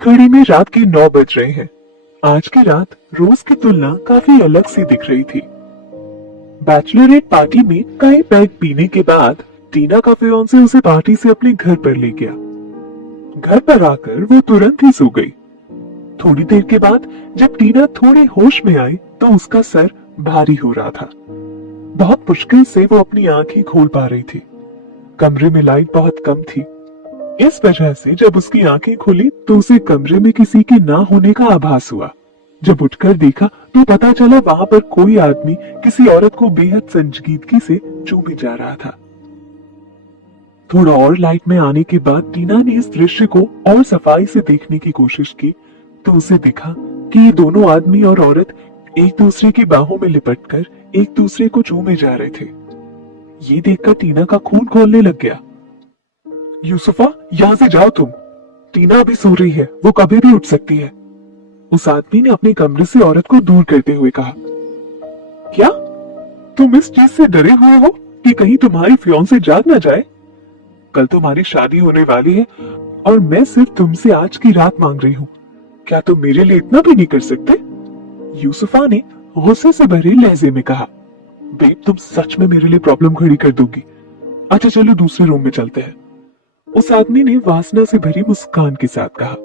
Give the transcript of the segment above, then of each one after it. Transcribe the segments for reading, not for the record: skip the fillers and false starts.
घड़ी में रात के 9 बज रहे हैं। आज की रात रोज की तुलना काफी अलग सी दिख रही थी। बैचलरेट पार्टी में कई पैग पीने के बाद टीना का फियांसे उसे पार्टी से अपने घर पर ले गया। घर पर आकर वो तुरंत ही सो गई। थोड़ी देर के बाद जब टीना थोड़ी होश में आई तो उसका सर भारी हो रहा था। बहुत मुश्किल से वो अपनी आंखें खोल पा रही थी। कमरे में लाइट बहुत कम थी। इस वजह से जब उसकी आंखें खुली तो उसे कमरे में किसी के ना होने का आभास हुआ। जब उठकर देखा तो पता चला वहां पर कोई आदमी किसी औरत को बेहद संजीदगी से चूमे जा रहा था। थोड़ा और लाइट में आने के बाद टीना ने इस दृश्य को और सफाई से देखने की कोशिश की तो उसे दिखा कि ये दोनों आदमी और औरत एक दूसरे की बाहों में लिपटकर एक दूसरे को चूमे जा रहे थे। ये देखकर टीना का खून खौलने लग गया। यूसुफा, यहाँ से जाओ तुम। टीना अभी सो रही है, वो कभी भी उठ सकती है। उस आदमी ने अपने कमरे से औरत को दूर करते हुए कहा। क्या तुम इस चीज से डरे हुए हो कि कहीं तुम्हारी फियांसे जाग ना जाए? कल तुम्हारी शादी होने वाली है और मैं सिर्फ तुमसे आज की रात मांग रही हूँ। क्या तुम मेरे लिए इतना भी नहीं कर सकते? यूसुफा ने गुस्से से भरे लहजे में कहा। बेब, तुम सच में मेरे लिए प्रॉब्लम खड़ी कर दोगी। अच्छा चलो दूसरे रूम में चलते हैं। उस आदमी ने वासना से भरी मुस्कान के साथ कहा।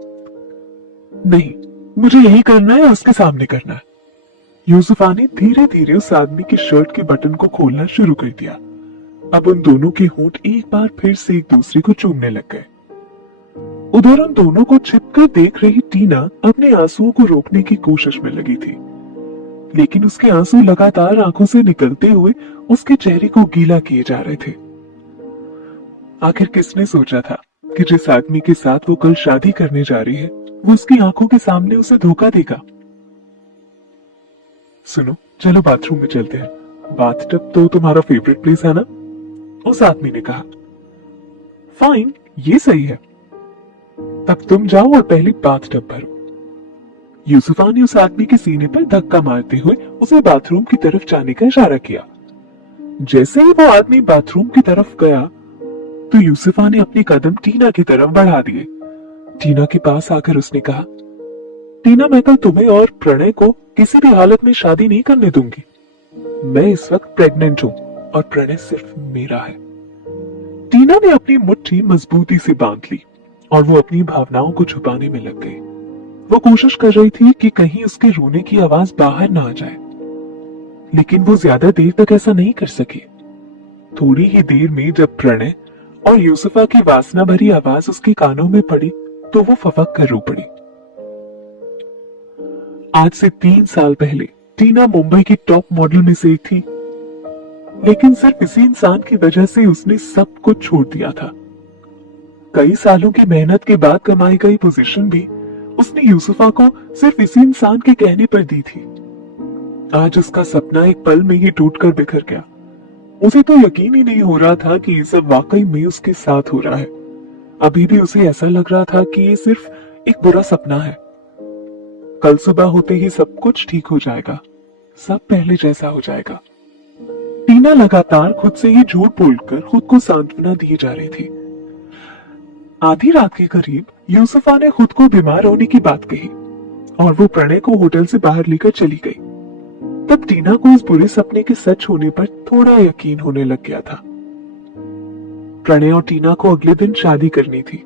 नहीं, मुझे यही करना है और उसके सामने करना है। यूसुफा ने धीरे धीरे उस आदमी के शर्ट के बटन को खोलना शुरू कर दिया। अब उन दोनों के होंठ एक बार फिर से एक दूसरे को चूमने लग गए। उधर उन दोनों को छिपकर देख रही टीना अपने आंसुओं को रोकने की कोशिश में लगी थी, लेकिन उसके आंसू लगातार आंखों से निकलते हुए उसके चेहरे को गीला किए जा रहे थे। आखिर किसने सोचा था कि जिस आदमी के साथ वो कल शादी करने जा रही है वो उसकी आंखों के सामने उसे धोखा देगा। सुनो, चलो बाथरूम में चलते हैं। बाथटब तो तुम्हारा फेवरेट प्लेस है ना? उस आदमी ने कहा। फाइन, ये सही है। तब तुम जाओ और पहले बाथटब भरो। यूसुफा ने उस आदमी के सीने पर धक्का मारते हुए उसे बाथरूम की तरफ जाने का इशारा किया। जैसे ही वो आदमी बाथरूम की तरफ गया तो यूसुफा ने अपने कदम टीना की तरफ बढ़ा दिए। टीना के पास आकर उसने कहा, टीना, मैं कल तुम्हें और प्रणय को किसी भी हालत में शादी नहीं करने दूंगी। मैं इस वक्त प्रेग्नेंट हूं और प्रणय सिर्फ मेरा है। टीना ने अपनी मुट्ठी मजबूती से बांध ली और वो अपनी भावनाओं को छुपाने में लग गई। वो कोशिश कर रही थी कि कहीं उसके रोने की आवाज बाहर ना आ जाए, लेकिन वो ज्यादा देर तक ऐसा नहीं कर सकी। थोड़ी ही देर में जब प्रणय और यूसुफा की वासना भरी आवाज उसके कानों में पड़ी तो वो फफक कर रो पड़ी। आज से 3 साल पहले टीना मुंबई की टॉप मॉडल में से एक थी, लेकिन सिर्फ इसी इंसान की वजह से उसने सब कुछ छोड़ दिया था। कई सालों की मेहनत के बाद कमाई गई पोजीशन भी उसने यूसुफा को सिर्फ इसी इंसान के कहने पर दी थी। आज उसका सपना एक पल में ही टूटकर बिखर गया। उसे तो यकीन ही नहीं हो रहा था कि ये सब वाकई में उसके साथ हो रहा है। अभी भी उसे ऐसा लग रहा था कि ये सिर्फ एक बुरा सपना है। कल सुबह होते ही सब कुछ ठीक हो जाएगा, सब पहले जैसा हो जाएगा। टीना लगातार खुद से ही झूठ बोलकर खुद को सांत्वना दिए जा रही थी। आधी रात के करीब यूसुफा ने खुद को बीमार होने की बात कही और वो प्रणय को होटल से बाहर लेकर चली गई। तब टीना को इस बुरे सपने के सच होने पर थोड़ा यकीन होने लग गया था। प्रणय और टीना को अगले दिन शादी करनी थी।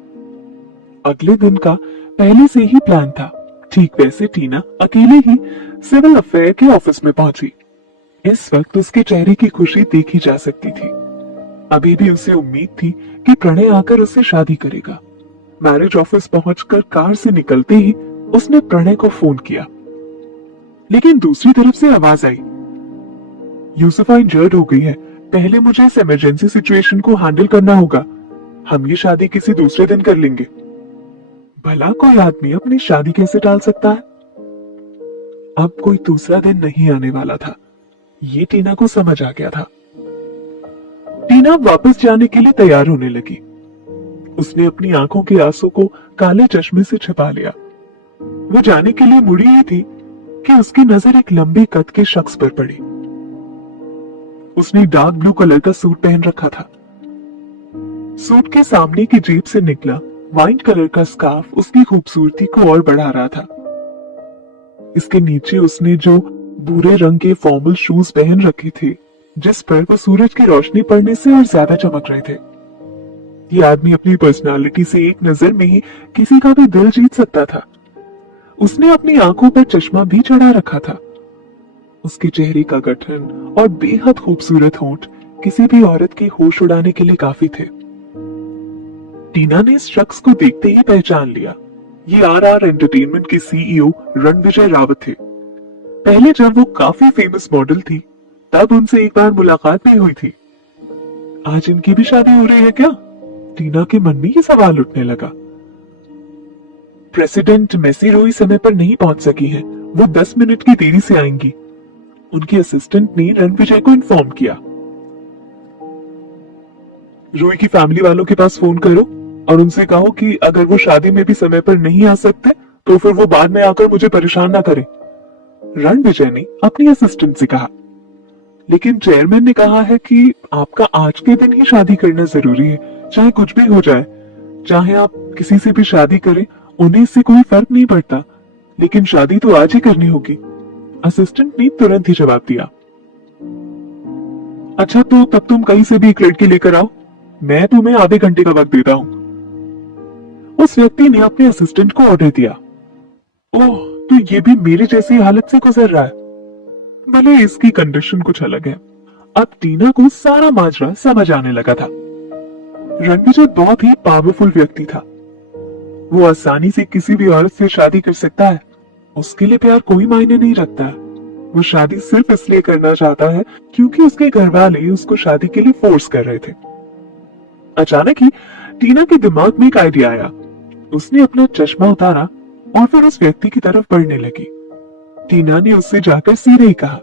अगले दिन का पहले से ही प्लान था। ठीक वैसे टीना अकेले ही सिविल अफेयर के ऑफिस में पहुंची। इस वक्त उसके चेहरे की खुशी देखी जा सकती थी। अभी भी उसे उम्मीद थी कि प्रणय आकर उससे शादी करेगा। मैरिज ऑफिस पहुंचकर कार से निकलते ही उसने प्रणय को फोन किया, लेकिन दूसरी तरफ से आवाज आई, यूसुफा इंजर्ड हो गई है, पहले मुझे इस इमरजेंसी सिचुएशन को हैंडल करना होगा। हम ये शादी किसी दूसरे दिन कर लेंगे। भला कोई आदमी अपनी शादी कैसे टाल सकता है? अब कोई दूसरा दिन नहीं आने वाला था, ये टीना को समझ आ गया था। टीना वापस जाने के लिए तैयार होने लगी। उसने अपनी आंखों के आंसू को काले चश्मे से छिपा लिया। वो जाने के लिए मुड़ी ही थी कि उसकी नजर एक लंबे कद के शख्स पर पड़ी। उसने डार्क ब्लू कलर का सूट पहन रखा था। सूट के सामने की जेब से निकला वाइन कलर का स्कार्फ उसकी खूबसूरती को और बढ़ा रहा था। इसके नीचे उसने जो भूरे रंग के फॉर्मल शूज पहन रखे थे, जिस पर वो सूरज की रोशनी पड़ने से और ज्यादा चमक रहे थे। ये आदमी अपनी पर्सनालिटी से एक नजर में ही किसी का भी दिल जीत सकता था। उसने अपनी आंखों पर चश्मा भी चढ़ा रखा था। उसके चेहरे का गठन और बेहद खूबसूरत होंठ किसी भी औरत के होश उड़ाने के लिए काफी थे। टीना ने इस शख्स को देखते ही पहचान लिया। ये आरआर एंटरटेनमेंट के सीईओ रणविजय रावत थे। पहले जब वो काफी फेमस मॉडल थी, तब उनसे एक बार मुलाकात भी हुई थी। आज इनकी भी शादी हो रही है क्या? टीना के मन में ये सवाल उठने लगा। प्रेसिडेंट मेसी रोई समय पर नहीं पहुंच सकी हैं। वो 10 मिनट की देरी से आएंगी। उनके असिस्टेंट ने रणविजय को इन्फॉर्म किया। रोई की फैमिली वालों के पास फोन करो और उनसे कहो कि अगर वो शादी में भी समय पर नहीं आ सकते तो फिर वो बाद में आकर मुझे परेशान ना करें, रणविजय ने अपनी असिस्टेंट से कहा। लेकिन चेयरमैन ने कहा है कि आपका आज के दिन ही शादी करना जरूरी है, चाहे कुछ भी हो जाए। चाहे आप किसी से भी शादी करें, उन्हें इससे कोई फर्क नहीं पड़ता, लेकिन शादी तो आज ही करनी होगी। असिस्टेंट ने तुरंत ही जवाब दिया। अच्छा, तो तब तुम कहीं से भी एक लड़की लेकर आओ, मैं तुम्हें आधे घंटे का वक्त देता हूं। उस व्यक्ति ने अपने असिस्टेंट को ऑर्डर दिया। ओह, तो ये भी मेरे जैसी हालत से गुजर रहा है। भले इसकी कंडीशन कुछ अलग है। अब टीना को सारा माजरा समझ आने लगा था। रणविजय बहुत ही पावरफुल व्यक्ति था। वो आसानी से किसी भी औरत से शादी कर सकता है। उसके लिए प्यार कोई मायने नहीं रखता है। वो शादी सिर्फ इसलिए करना चाहता है क्योंकि उसके घर वाले उसको शादी के लिए फोर्स कर रहे थे। अचानक ही टीना के दिमाग में एक आइडिया आया। उसने अपना चश्मा उतारा और फिर उस व्यक्ति की तरफ बढ़ने लगी। टीना ने उससे जाकर सीधे ही कहा,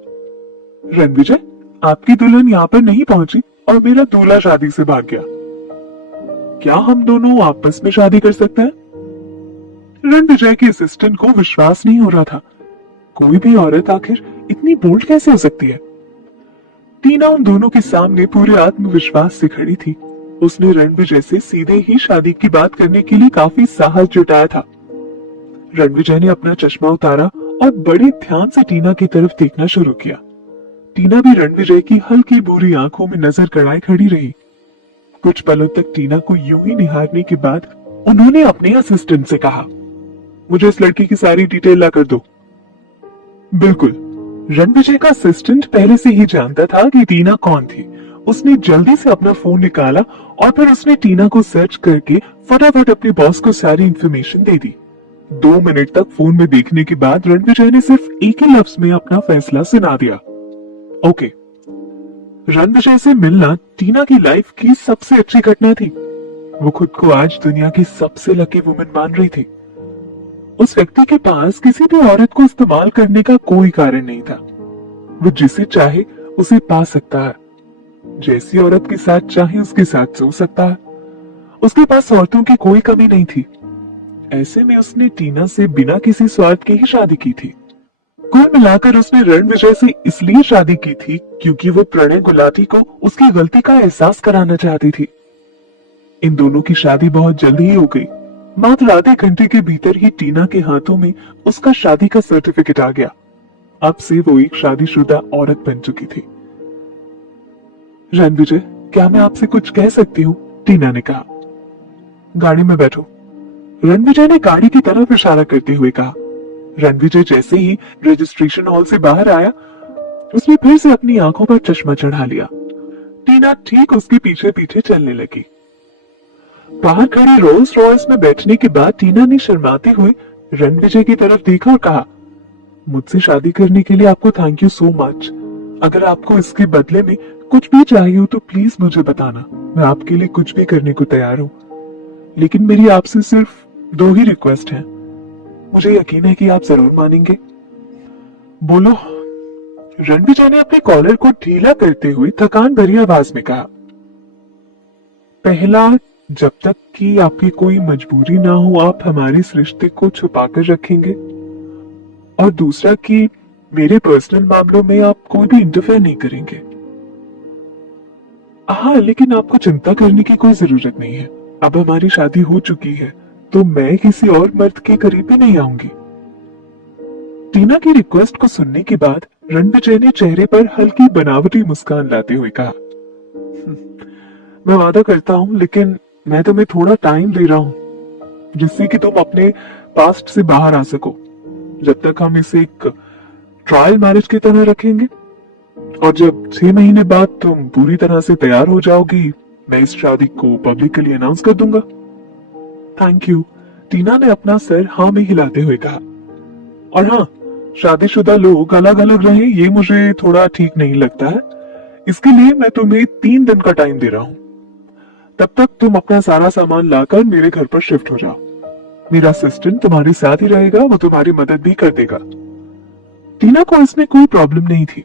रणविजय, आपकी दुल्हन यहाँ पर नहीं पहुंची और मेरा दूल्हा शादी से भाग गया। क्या हम दोनों आपस में शादी कर सकते हैं? रणविजय के असिस्टेंट को विश्वास नहीं हो रहा था। कोई भी औरत आखिर इतनी बोल्ड कैसे हो सकती है? टीना उन दोनों के सामने पूरे आत्मविश्वास से खड़ी थी। उसने रणविजय से सीधे ही शादी की बात करने के लिए काफी साहस जुटाया था। रणविजय ने अपना चश्मा उतारा और बड़े ध्यान से टीना की तरफ देखना शुरू किया। टीना भी रणविजय की हल्की भूरी आंखों में नजर गड़ाए खड़ी रही। कुछ पलों तक टीना को यूं ही निहारने के बाद उन्होंने अपने असिस्टेंट से कहा, मुझे इस लड़की की सारी डिटेल ला कर दो। बिल्कुल। रणविजय का असिस्टेंट पहले से ही जानता था कि टीना कौन थी। उसने जल्दी से अपना फोन निकाला और फिर उसने टीना को सर्च करके फटाफट अपने बॉस को सारी इंफॉर्मेशन दे दी। 2 मिनट तक फोन में देखने के बाद रणविजय ने सिर्फ एक ही लफ्ज में अपना फैसला सुना दिया, ओके। रणविजय से मिलना टीना की लाइफ की सबसे अच्छी घटना थी। वो खुद को आज दुनिया की सबसे लकी वुमन मान रही थी। उस व्यक्ति के पास किसी भी औरत को इस्तेमाल करने का कोई कारण नहीं था। वो जिसे चाहे उसे पा सकता है, जैसी औरत के साथ चाहे उसके साथ सो सकता है। उसके पास औरतों की कोई कमी नहीं थी। ऐसे में उसने टीना से बिना किसी स्वार्थ के ही शादी की थी। कुल मिलाकर उसने रणविजय से इसलिए शादी की थी क्योंकि वो प्रणय गुलाटी को उसकी गलती का एहसास कराना चाहती थी। इन दोनों की शादी बहुत जल्दी ही हो गई। मात्र आधे घंटे के भीतर ही टीना के हाथों में उसका शादी का सर्टिफिकेट आ गया। अब से वो एक शादीशुदा औरत बन चुकी थी। रणविजय, क्या मैं आपसे कुछ कह सकती हूँ? टीना ने कहा। गाड़ी में बैठो, रणविजय ने गाड़ी की तरफ इशारा करते हुए कहा। रणविजय जैसे ही रजिस्ट्रेशन हॉल से बाहर आया, उसने फिर से अपनी आंखों पर चश्मा चढ़ा लिया। टीना ठीक उसके पीछे पीछे चलने लगी। बाहर खड़े रोल्स रॉयस में बैठने के बाद टीना ने शर्माते हुए रणविजय की तरफ देखा और कहा, मुझसे शादी करने के लिए आपको थैंक यू सो मच। अगर आपको इसके बदले में कुछ भी चाहिए हो तो प्लीज मुझे बताना। मैं आपके लिए कुछ भी करने को तैयार हूँ। लेकिन मेरी आपसे सिर्फ 2 ही रिक्वेस्ट हैं। मुझे यकीन है कि आप जरूर मानेंगे। बोलो, रणविजय ने अपने कॉलर को ढीला करते हुए थकान भरी आवाज में कहा। पहला, जब तक कि आपकी कोई मजबूरी ना हो आप हमारे इस रिश्ते को छुपाकर रखेंगे। और दूसरा कि मेरे पर्सनल मामलों में आप कोई भी इंटरफेयर नहीं करेंगे। हाँ, लेकिन आपको चिंता करने की कोई जरूरत नहीं है। अब हमारी शादी हो चुकी है तो मैं किसी और मर्द के करीब भी नहीं आऊंगी। टीना की रिक्वेस्ट को सुनने के बाद रणविजय ने चेहरे पर हल्की बनावटी मुस्कान लाते हुए कहा, मैं वादा करता हूं, लेकिन मैं तुम्हें थोड़ा टाइम दे रहा हूं जिससे कि तुम अपने पास्ट से बाहर आ सको। जब तक हम इसे एक ट्रायल मैरिज की तरह रखेंगे और जब 6 महीने बाद तुम पूरी तरह से तैयार हो जाओगी, मैं इस शादी को पब्लिकली अनाउंस कर दूंगा। थैंक यू, टीना ने अपना सर हाँ में हिलाते हुए कहा। और हाँ, शादीशुदा लोग अलग अलग रहे ये मुझे थोड़ा ठीक नहीं लगता है, इसके लिए मैं तुम्हें 3 दिन का टाइम दे रहा हूं। तब तक तुम अपना सारा सामान लाकर मेरे घर पर शिफ्ट हो जाओ। मेरा असिस्टेंट तुम्हारे साथ ही रहेगा, वो तुम्हारी मदद भी कर देगा। टीना को इसमें कोई प्रॉब्लम नहीं थी,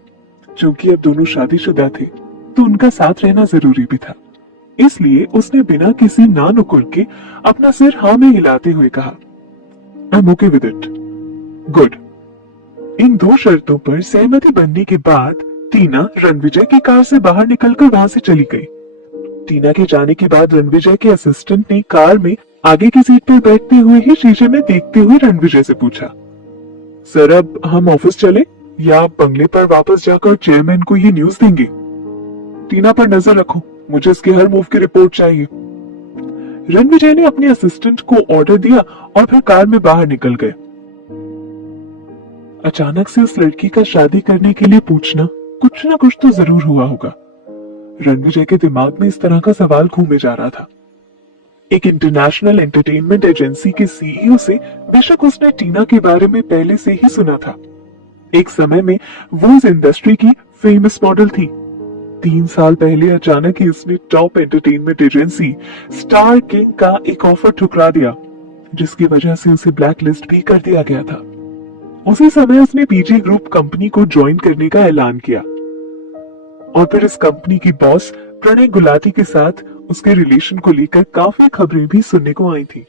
क्योंकि अब दोनों शादीशुदा थे तो उनका साथ रहना जरूरी भी था। इसलिए उसने बिना किसी ना नुकुर के अपना सिर हाँ में हिलाते हुए कहा, I am okay with it. Good. इन 2 शर्तों पर सहमति बनने के बाद टीना रणविजय की कार से बाहर निकलकर वहां से चली गई। टीना के जाने के बाद रणविजय के असिस्टेंट ने कार में आगे की सीट पर बैठते हुए ही शीशे में देखते हुए रणविजय से पूछा, सर अब हम ऑफिस चले या बंगले पर वापस जाकर चेयरमैन को ये न्यूज देंगे? टीना पर नजर रखो, मुझे इसके हर मूव की रिपोर्ट चाहिए। रणविजय ने अपने असिस्टेंट को ऑर्डर दिया और फिर कार में बाहर निकल गए। अचानक से उस लड़की का शादी करने के लिए पूछना कुछ ना कुछ तो जरूर हुआ होगा। रणविजय के दिमाग में इस तरह का सवाल घूमे जा रहा था। एक इंटरनेशनल एंटरटेनमेंट एजेंसी के सीईओ से बेशक उसने टीना के बारे में पहले से ही सुना था। एक समय में वो इस इंडस्ट्री की फेमस मॉडल थी। 3 साल पहले अचानक ही उसने top entertainment agency star king का एक ऑफर ठुकरा दिया, जिसकी वजह से उसे ब्लैक लिस्ट भी कर दिया गया था। उसी समय उसने पीजी ग्रुप कंपनी को ज्वाइन करने का ऐलान किया और फिर इस कंपनी की बॉस प्रणय गुलाटी के साथ उसके रिलेशन को लेकर काफी खबरें भी सुनने को आई थी।